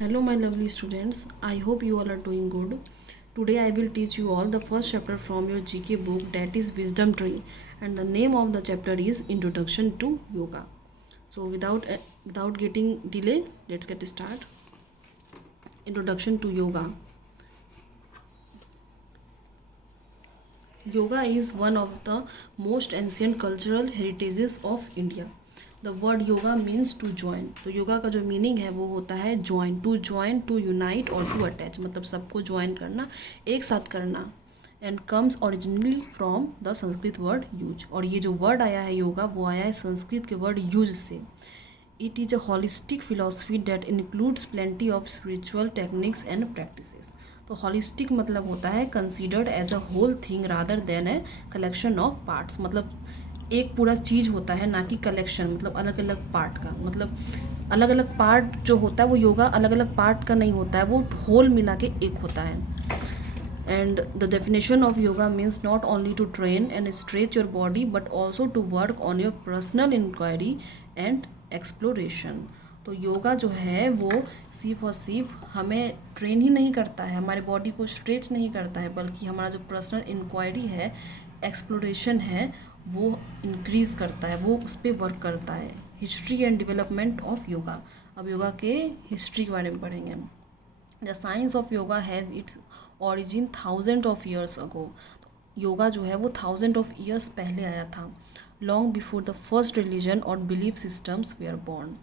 Hello, my lovely students. I hope you all are doing good. Today, I will teach you all the first chapter from your GK book, that is Wisdom Tree, and the name of the chapter is Introduction to Yoga. So, without getting delay, let's get started. Introduction to Yoga. Yoga is one of the most ancient cultural heritages of India. The word yoga means to join. तो yoga का जो meaning है वो होता है join, to unite और to attach, मतलब सबको ज्वाइन करना, एक साथ करना। And comes originally from the Sanskrit word yuj. और ये जो वर्ड आया है योगा वो आया है संस्कृत के वर्ड यूज से। It is a holistic philosophy that includes plenty of spiritual techniques and practices. तो होलिस्टिक मतलब होता है considered as a whole thing rather than a collection of parts, मतलब एक पूरा चीज़ होता है, ना कि कलेक्शन, मतलब अलग अलग पार्ट का। मतलब अलग अलग पार्ट जो होता है वो योगा अलग अलग पार्ट का नहीं होता है, वो होल मिला के एक होता है। And the definition of yoga means not only to train and stretch your body but also to work on your personal inquiry and exploration. तो योगा जो है वो सिर्फ और सिर्फ हमें ट्रेन ही नहीं करता है, हमारे बॉडी को स्ट्रेच नहीं करता है, बल्कि हमारा जो पर्सनल इंक्वायरी है, एक्सप्लोरेशन है, वो इंक्रीज़ करता है, वो उस पर वर्क करता है। History and development of yoga. अब योगा के हिस्ट्री के बारे में पढ़ेंगे। The science of yoga has its origin thousand of years अगो। योगा जो है वो थाउजेंड ऑफ ईयर्स पहले आया था, long before the first religion और बिलीफ सिस्टम्स वेयर बॉर्न।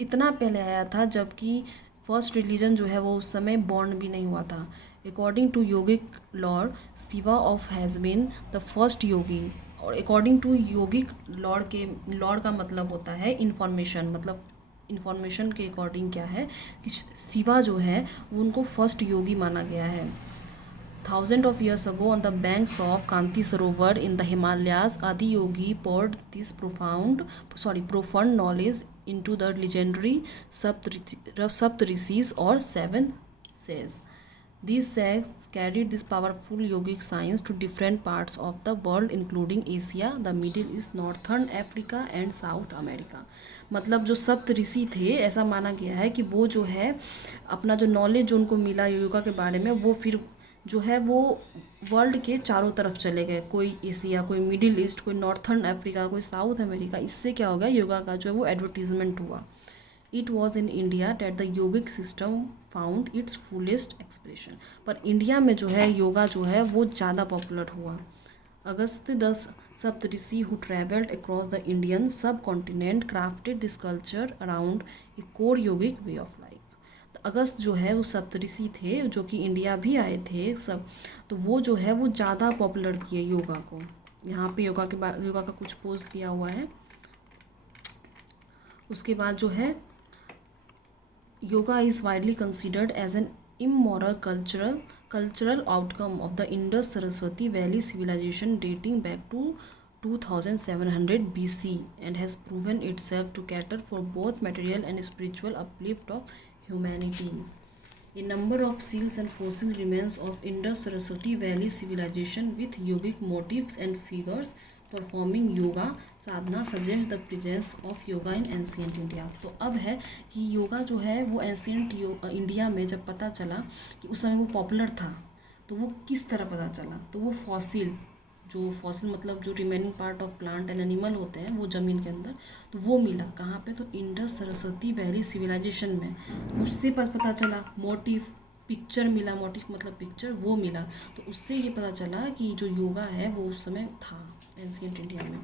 इतना पहले आया था जबकि फर्स्ट रिलीजन जो है वो उस समय बॉर्न भी नहीं हुआ था। According to yogic lord Shiva of has been the first yogi. और अकॉर्डिंग टू योगिक लॉर्ड का मतलब होता है इन्फॉर्मेशन, मतलब इन्फॉर्मेशन के अकॉर्डिंग क्या है कि शिवा जो है वो उनको फर्स्ट योगी माना गया है। Thousand of years ago on the banks of Kanti Sarovar in the Himalayas Adi Yogi poured this profound knowledge into the legendary Sapt Rishis or seven sages. These sages carried this powerful yogic science to different parts of the world including Asia, the Middle East, Northern Africa and South America. मतलब जो सप्त ऋषि थे, ऐसा माना गया है कि वो जो है अपना जो नॉलेज जो उनको मिला योगा के बारे में, वो फिर जो है वो वर्ल्ड के चारों तरफ चले गए। कोई एशिया, कोई मिडिल ईस्ट, कोई नॉर्थर्न अफ्रीका, कोई साउथ अमेरिका। इससे क्या हो गया, योगा का जो है वो एडवर्टीजमेंट हुआ। It was in India that the yogic system found its fullest expression. पर इंडिया में जो है योगा जो है वो ज़्यादा पॉपुलर हुआ। Agastya 10 saptarishi who travelled across the Indian subcontinent crafted this culture around a core yogic way of life. Agastya जो है वो सप्तऋषि थे जो कि इंडिया भी आए थे सब, तो वो जो है वो ज़्यादा पॉपुलर किए योगा को। यहाँ पे योगा का कुछ पोस्ट दिया हुआ है। उसके बाद जो है yoga is widely considered as an immoral cultural outcome of the Indus Saraswati Valley civilization dating back to 2700 BC and has proven itself to cater for both material and spiritual uplift of humanity. A number of seals and fossil remains of Indus Saraswati Valley civilization with yogic motifs and figures performing yoga Sadhana suggest the presence of yoga in ancient India. तो अब है कि योगा जो है वो ancient India में जब पता चला कि उस समय वो पॉपुलर था, तो वो किस तरह पता चला, तो वो फॉसिल मतलब जो remaining part of plant and animal होते हैं वो ज़मीन के अंदर, तो वो मिला कहाँ पे, तो इंडस सरस्वती वैली सिविलाइजेशन में। उससे पता चला पिक्चर मिला, मोटिव मतलब पिक्चर, वो मिला। तो उससे ये पता चला कि जो योगा है वो उस समय था एंशियंट इंडिया में।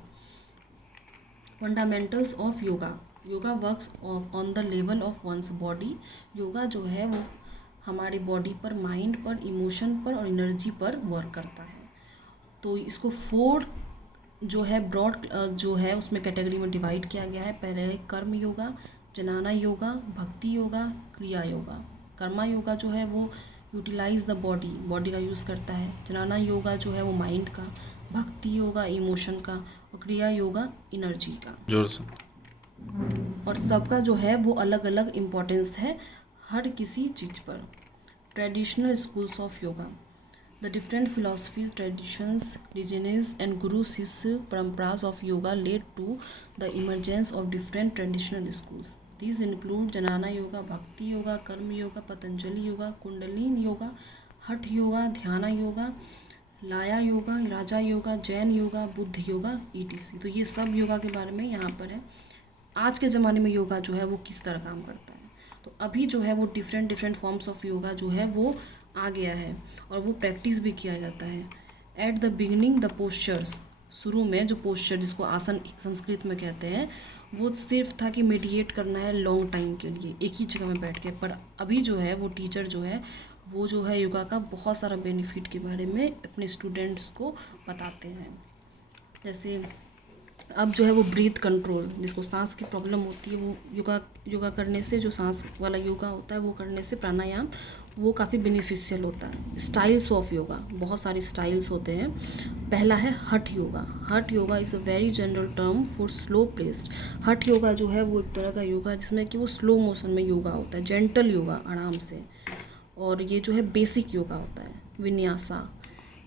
Fundamentals of yoga works on the level of one's body. Yoga जो है वो हमारे बॉडी पर, माइंड पर, इमोशन पर और एनर्जी पर वर्क करता है। तो इसको 4 जो है ब्रॉड जो है उसमें कैटेगरी में डिवाइड किया गया है। पहले है कर्म योगा, जनाना योगा, भक्ति योगा, क्रिया योगा। कर्मा योगा जो है वो यूटिलाइज द बॉडी का यूज़ करता है। जनाना योगा जो है वो माइंड का, भक्ति योगा इमोशन का, और क्रिया योगा एनर्जी का। जोर से। और सबका जो है वो अलग अलग इम्पोर्टेंस है हर किसी चीज़ पर। Traditional schools of yoga. The different philosophies, traditions, religions and guru shishya paramparas of yoga led to the emergence of different traditional schools. These include Jnana Yoga, Bhakti Yoga, Karma Yoga, Patanjali Yoga, Kundalini Yoga, Hatha Yoga, Dhyana Yoga, लाया योगा, राजा yoga, Jain yoga, Buddha yoga, etc. तो ये सब योगा के बारे में यहाँ पर है। आज के ज़माने में योगा जो है वो किस तरह काम करता है, तो अभी जो है वो डिफरेंट फॉर्म्स ऑफ योगा जो है वो आ गया है और वो प्रैक्टिस भी किया जाता है। At the beginning the postures, शुरू में जो पोस्चर जिसको आसन संस्कृत में कहते हैं, वो सिर्फ था कि मेडिटेट करना है लॉन्ग टाइम के लिए एक ही जगह में बैठ के। पर अभी जो है वो टीचर जो है वो जो है योगा का बहुत सारा बेनिफिट के बारे में अपने स्टूडेंट्स को बताते हैं। जैसे अब जो है वो ब्रीथ कंट्रोल, जिसको सांस की प्रॉब्लम होती है, वो योगा करने से, जो सांस वाला योगा होता है वो करने से, प्राणायाम, वो काफ़ी बेनिफिशियल होता है। स्टाइल्स ऑफ योगा, बहुत सारे स्टाइल्स होते हैं। पहला है हठ योगा। हठ yoga is a very general term for slow paced. हठ योगा जो है वो एक तरह का योगा है जिसमें कि वो स्लो मोशन में योगा होता है, जेंटल योगा, आराम से। और ये जो है बेसिक योगा होता है। विन्यासा,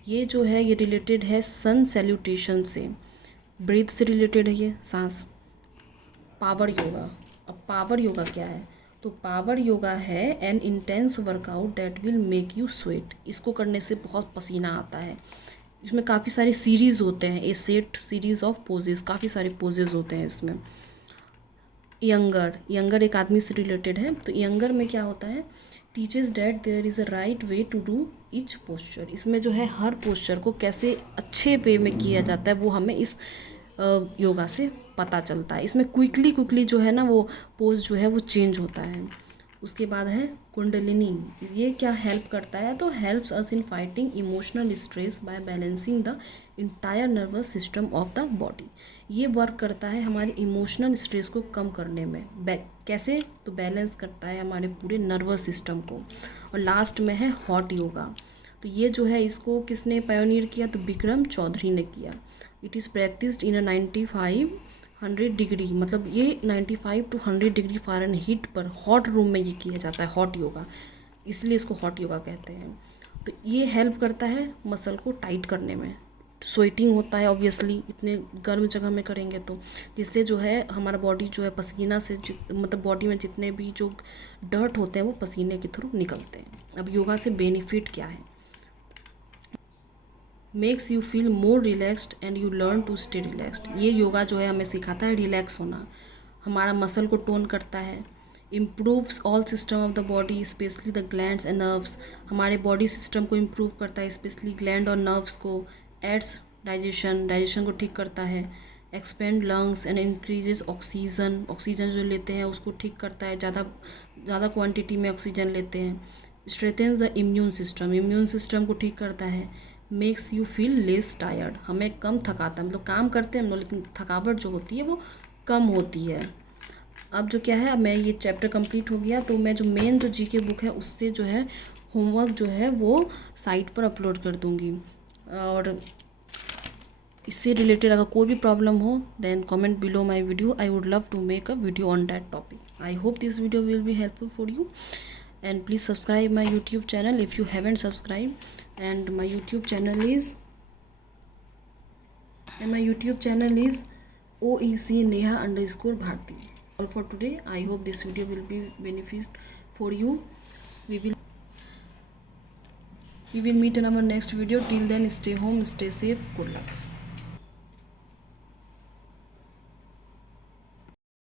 ये जो है ये रिलेटेड है सन सैल्यूटेशन से, ब्रीथ से रिलेटेड है ये, सांस। पावर योगा, अब पावर योगा क्या है, तो पावर योगा है N intense workout that will make you sweat. इसको करने से बहुत पसीना आता है। इसमें काफ़ी सारे सीरीज़ होते हैं, ए सेट सीरीज़ ऑफ पोजेस, काफ़ी सारे पोजेस होते हैं इसमें। यंगर एक आदमी से रिलेटेड है। तो यंगर में क्या होता है, teaches that there is a right way to do each posture. इसमें जो है हर पोस्चर को कैसे अच्छे वे में किया जाता है वो हमें इस योगा से पता चलता है। इसमें क्विकली जो है ना वो पोज जो है वो चेंज होता है। उसके बाद है कुंडलिनी। ये क्या हेल्प करता है, तो helps us in fighting emotional stress by balancing the entire nervous system of the body. ये वर्क करता है हमारे इमोशनल स्ट्रेस को कम करने में। कैसे, तो बैलेंस करता है हमारे पूरे नर्वस सिस्टम को। और लास्ट में है हॉट योगा। तो ये जो है इसको किसने पायोनियर किया, तो विक्रम चौधरी ने किया। It is practised in a 95-100 degree, मतलब ये 95 to 100 डिग्री फ़ारेनहीट पर हॉट रूम में ये किया जाता है, हॉट योगा, इसलिए इसको हॉट योगा कहते हैं। तो ये हेल्प करता है मसल को टाइट करने में। स्वेटिंग होता है ऑब्वियसली, इतने गर्म जगह में करेंगे तो, जिससे जो है हमारा बॉडी जो है पसीना से मतलब बॉडी में जितने भी जो डर्ट होते हैं वो पसीने के थ्रू निकलते हैं। अब योगा से बेनिफिट क्या है, makes you feel more relaxed and you learn to stay relaxed. ये योगा जो है हमें सिखाता है रिलैक्स होना, हमारा मसल को टोन करता है। Improves all system of the body specially the glands and nerves. हमारे बॉडी सिस्टम को इम्प्रूव करता है, स्पेशली ग्लैंड और नर्व्स को। एड्स डाइजेशन को ठीक करता है। Expand lungs and increases oxygen जो लेते हैं उसको ठीक करता है, ज़्यादा क्वांटिटी में ऑक्सीजन लेते हैं। स्ट्रेथेंस द इम्यून सिस्टम को ठीक करता है। Makes you feel less tired, हमें कम थकाता है, मतलब काम करते हैं हम लोग लेकिन थकावट जो होती है वो कम होती है। अब जो क्या है, अब मैं ये चैप्टर कंप्लीट हो गया, तो मैं जो मेन जो जीके बुक है उससे जो है होमवर्क जो है वो साइट पर अपलोड कर दूँगी। और इससे रिलेटेड अगर कोई भी प्रॉब्लम हो then comment below my video, I would love to make a video on that topic. I hope this video will be helpful for you and please subscribe my YouTube channel if you haven't subscribed, and my YouTube channel is OEC Neha_Bharti. All for today. I hope this video will be beneficial for you. We will meet in our next video. Till then, stay home, stay safe. Good luck.